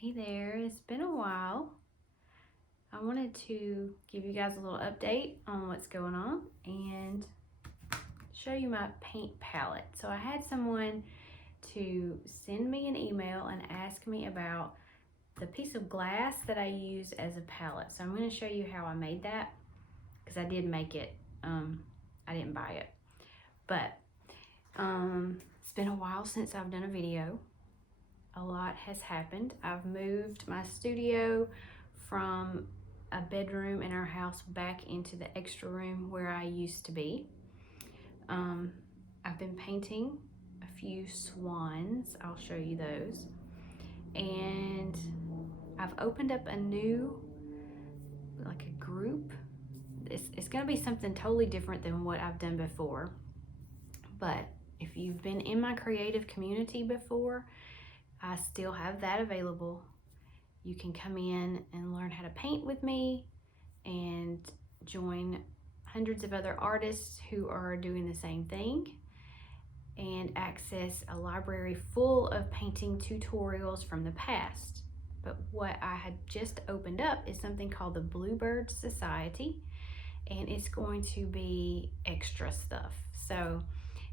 Hey there, it's been a while. I wanted to give you guys a little update on what's going on and show you my paint palette. So I had someone to send me an email and ask me about the piece of glass that I use as a palette. So I'm going to show you how I made that, because I did make it. I didn't buy it, but it's been a while since I've done a video. A lot has happened. I've moved my studio from a bedroom in our house back into the extra room where I used to be. I've been painting a few swans. I'll show you those. And I've opened up a new, like a group. It's gonna be something totally different than what I've done before. But if you've been in my creative community before, I still have that available. You can come in and learn how to paint with me and join hundreds of other artists who are doing the same thing, and access a library full of painting tutorials from the past. But what I had just opened up is something called the Bluebird Society, and it's going to be extra stuff. So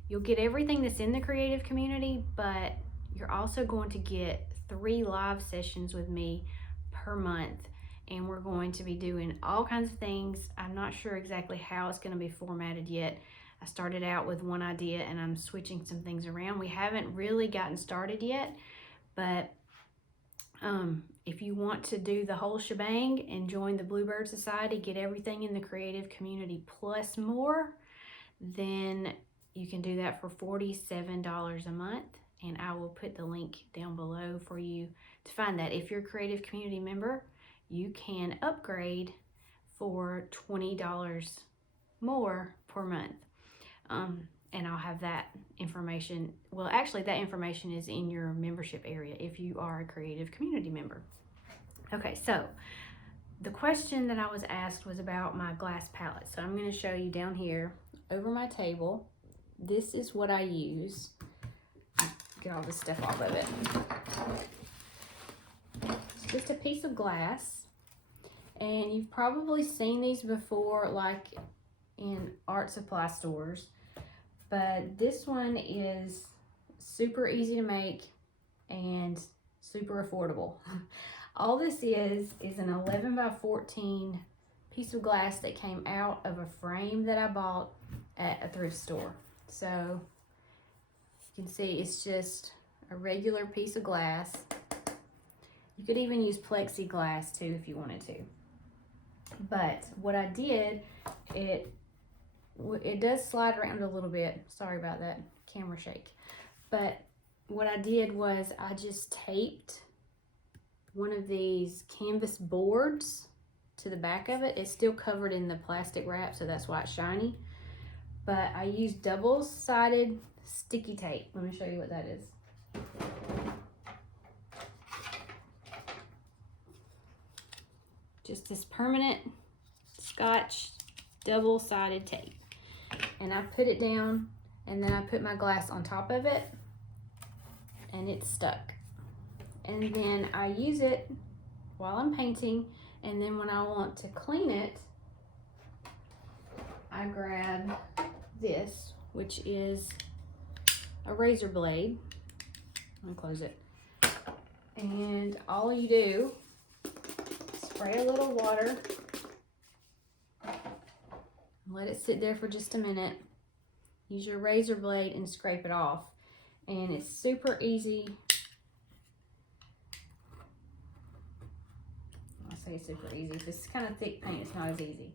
you'll get everything that's in the creative community, but you're also going to get 3 live sessions with me per month, and we're going to be doing all kinds of things. I'm not sure exactly how it's going to be formatted yet. I started out with one idea and I'm switching some things around. We haven't really gotten started yet, but if you want to do the whole shebang and join the Bluebird Society, get everything in the creative community plus more, then you can do that for $47 a month. And I will put the link down below for you to find that. If you're a creative community member, you can upgrade for $20 more per month. And I'll have that information. Well, actually, that information is in your membership area if you are a creative community member. Okay, so the question that I was asked was about my glass palette. So I'm going to show you down here over my table. This is what I use. Get all this stuff off of it. It's just a piece of glass, and you've probably seen these before, like in art supply stores, but this one is super easy to make and super affordable. All this is an 11 by 14 piece of glass that came out of a frame that I bought at a thrift store. So you can see it's just a regular piece of glass. You could even use plexiglass too if you wanted to. But what I did, it does slide around a little bit. Sorry about that camera shake. But what I did was I just taped one of these canvas boards to the back of it. It's still covered in the plastic wrap, so that's why it's shiny. But I used double-sided sticky tape. Let me show you what that is. Just this permanent Scotch double-sided tape. And I put it down, and then I put my glass on top of it, and it's stuck. And then I use it while I'm painting, and then when I want to clean it, I grab this, which is a razor blade. I'm gonna close it. And all you do, spray a little water, let it sit there for just a minute. Use your razor blade and scrape it off. And it's super easy. I'll say super easy. If it's kind of thick paint, it's not as easy.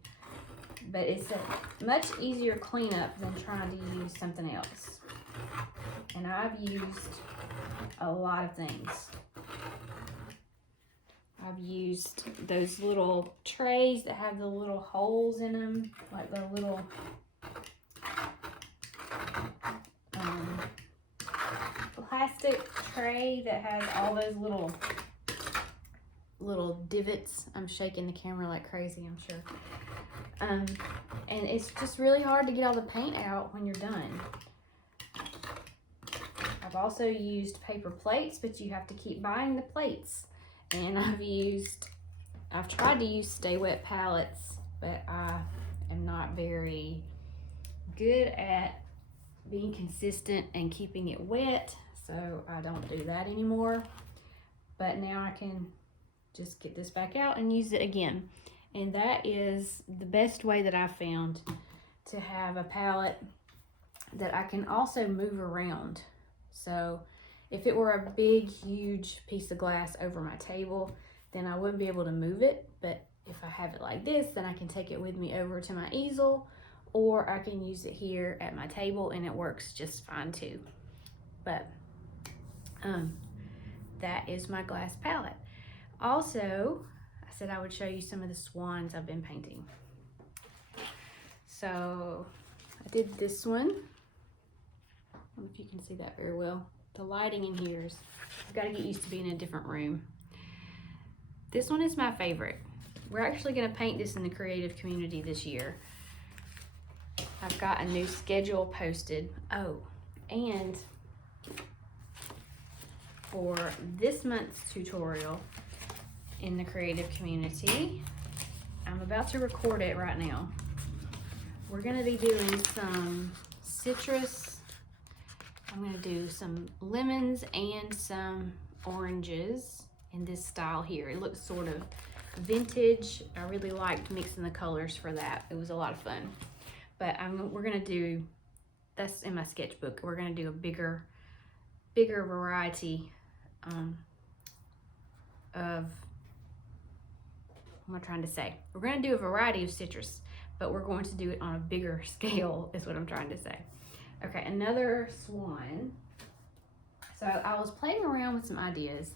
But it's a much easier cleanup than trying to use something else. And I've used a lot of things. I've used those little trays that have the little holes in them, like the little plastic tray that has all those little divots. I'm shaking the camera like crazy, I'm sure. And it's just really hard to get all the paint out when you're done. I've also used paper plates, but you have to keep buying the plates. And I've tried to use Stay Wet palettes, but I am not very good at being consistent and keeping it wet, so I don't do that anymore. But now I can just get this back out and use it again. And that is the best way that I found to have a palette that I can also move around. So if it were a big, huge piece of glass over my table, then I wouldn't be able to move it. But if I have it like this, then I can take it with me over to my easel, or I can use it here at my table and it works just fine too. But that is my glass palette. Also, I said I would show you some of the swans I've been painting. So I did this one. I don't know if you can see that very well. The lighting in here is, I've got to get used to being in a different room. This one is my favorite. We're actually going to paint this in the creative community this year. I've got a new schedule posted. Oh, and for this month's tutorial in the creative community, I'm about to record it right now. We're going to be doing some citrus. I'm going to do some lemons and some oranges in this style here. It looks sort of vintage. I really liked mixing the colors for that. It was a lot of fun. But we're going to do, that's in my sketchbook, we're going to do a bigger variety of, what am I trying to say? We're going to do a variety of citrus, but we're going to do it on a bigger scale is what I'm trying to say. Okay, another swan. So I was playing around with some ideas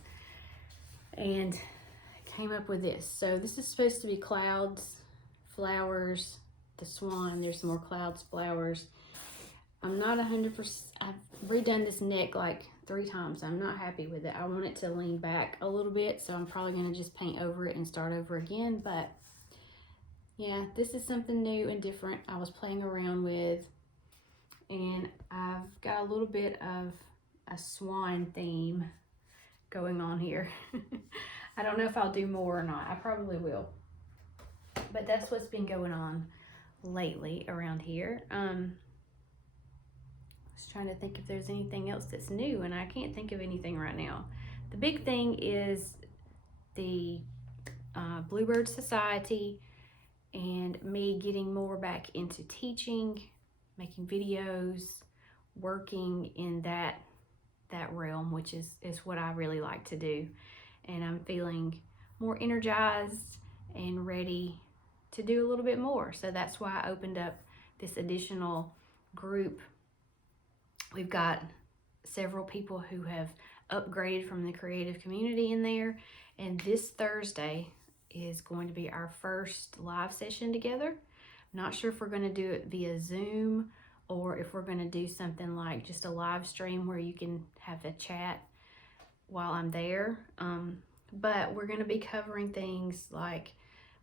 and came up with this. So this is supposed to be clouds, flowers, the swan. There's some more clouds, flowers. I'm not 100%, I've redone this neck like 3 times. I'm not happy with it. I want it to lean back a little bit, so I'm probably gonna just paint over it and start over again. But yeah, this is something new and different I was playing around with. And I've got a little bit of a swan theme going on here. I don't know if I'll do more or not. I probably will. But that's what's been going on lately around here. I was trying to think if there's anything else that's new, and I can't think of anything right now. The big thing is the Bluebird Society and me getting more back into teaching, making videos, working in that realm, which is what I really like to do. And I'm feeling more energized and ready to do a little bit more. So that's why I opened up this additional group. We've got several people who have upgraded from the creative community in there. And this Thursday is going to be our first live session together. I'm not sure if we're going to do it via Zoom or if we're going to do something like just a live stream where you can have a chat while I'm there. But we're going to be covering things like,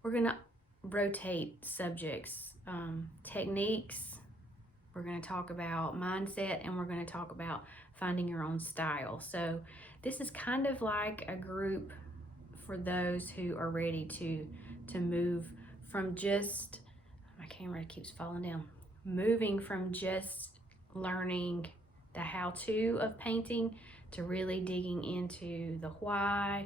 we're going to rotate subjects, techniques. We're going to talk about mindset, and we're going to talk about finding your own style. So this is kind of like a group for those who are ready to move from just, my camera keeps falling down, moving from just learning the how-to of painting to really digging into the why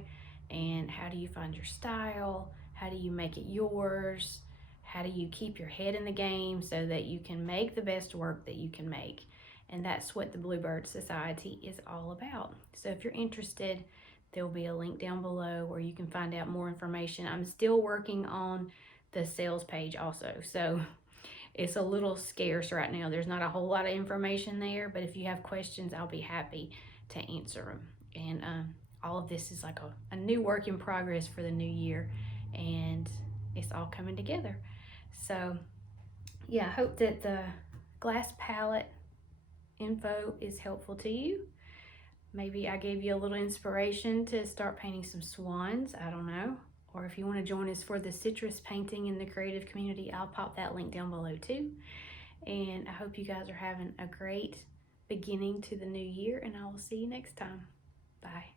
and how do you find your style, how do you make it yours, how do you keep your head in the game so that you can make the best work that you can make. And that's what the Bluebird Society is all about. So if you're interested, there'll be a link down below where you can find out more information. I'm still working on the sales page also, so it's a little scarce right now. There's not a whole lot of information there, but if you have questions, I'll be happy to answer them. And all of this is like a new work in progress for the new year, and it's all coming together. So yeah, I hope that the glass palette info is helpful to you. Maybe I gave you a little inspiration to start painting some swans, I don't know. Or if you want to join us for the citrus painting in the creative community, I'll pop that link down below too. And I hope you guys are having a great beginning to the new year, and I will see you next time. Bye.